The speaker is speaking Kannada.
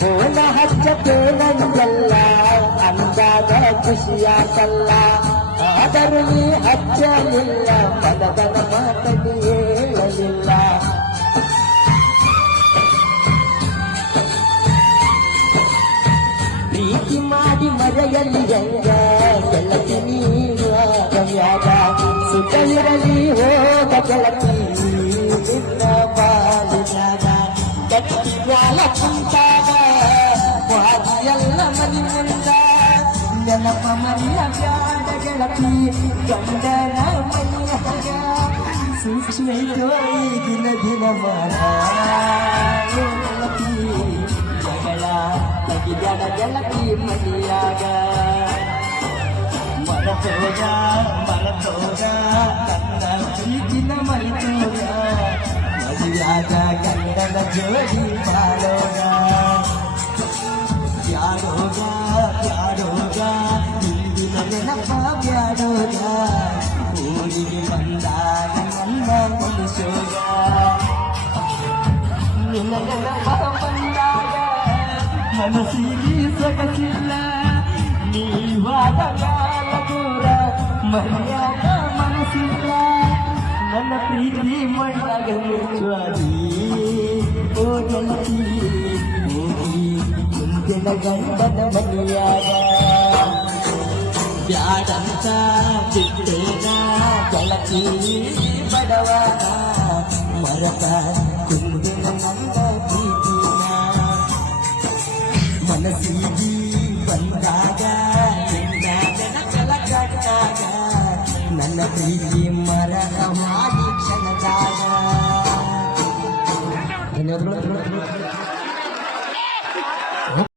ಫೋನ ಹಚ್ಚಕ್ಕೆ ನಂಗೆಲ್ಲ ಅಂದಾಗ ಖುಷಿಯಾಗಲ್ಲ ಆದರೂ ನೀ ಹಚ್ಚಲಿಲ್ಲ ಪದದ ಮಾತನ್ನು ಹೇಳಲಿಲ್ಲ ಪ್ರೀತಿ ಮಾಡಿ ಮರೆಯಲಿ ಹೆಂಗ ಗೆಳತಿ ನೀನು ಆಗಮ್ಯಾಗ ಸುಖ ಇರಲಿ ಹೋದ ಗೆಳತಿ ನಿನ್ನ ಬಾಳಿನಾಗ ಗಟ್ಟಿ ಮ್ಯಾಲ ಕುಂತಾಗ ಎಲ್ಲ ಮನಿ ಮುಂದ ನೆನಪ ಮನೆಯ ಬ್ಯಾಡ ಗೆಳತಿ ಗಂಡನ ಮನೆಯಾಗ ಸೂಕ್ಷ್ಮ ದಿನ ದಿನ ಗೆಳತಿ ಜಗಳ ತೆಗಿಯಾಗ ಗೆಳತಿ ಮನೆಯಾಗ ಮರತೋಗ ನನ್ನ ಪ್ರೀತಿನ ಮರಿತೋಗ ಮದುವೆಯಾಗ ಗಂಡನ ಜೋಡಿ ಬಾಳೋಗ ಬ್ಯಾಡೋಗ ಹಿಂದಿನ ನೆನಪ ಬ್ಯಾಡೋಗ ಊರಿಗೆ ಬಂದಾಗ ನನ್ನ ಮನುಷ್ಯೋಗ ನಿನ್ನ ನೆನಪ ಬಂದಾಗ ಮನಸ್ಸಿಗೆ ಸೊಗಸಿಲ್ಲ ನೀವಾದ ಕಾಲ ದೂರ ಮರ್ಯಾದ ಮನಸ್ಸಿಲ್ಲ ನನ್ನ ಪ್ರೀತಿ ಮಣ್ಣಾಗ ಮುಚ್ಚುವಾದಿ ಓ ಗೆಳತಿ ಹೋಗಿ ಮುಂದಿನ ಗಂಡನ ಮನೆಯಾಗ ಬ್ಯಾಡಂತ ಬಿಟ್ಟೇನ ಗೆಳತಿ ಬಡವನ ಮರತ ಹಿಂದಿನ ನಂದ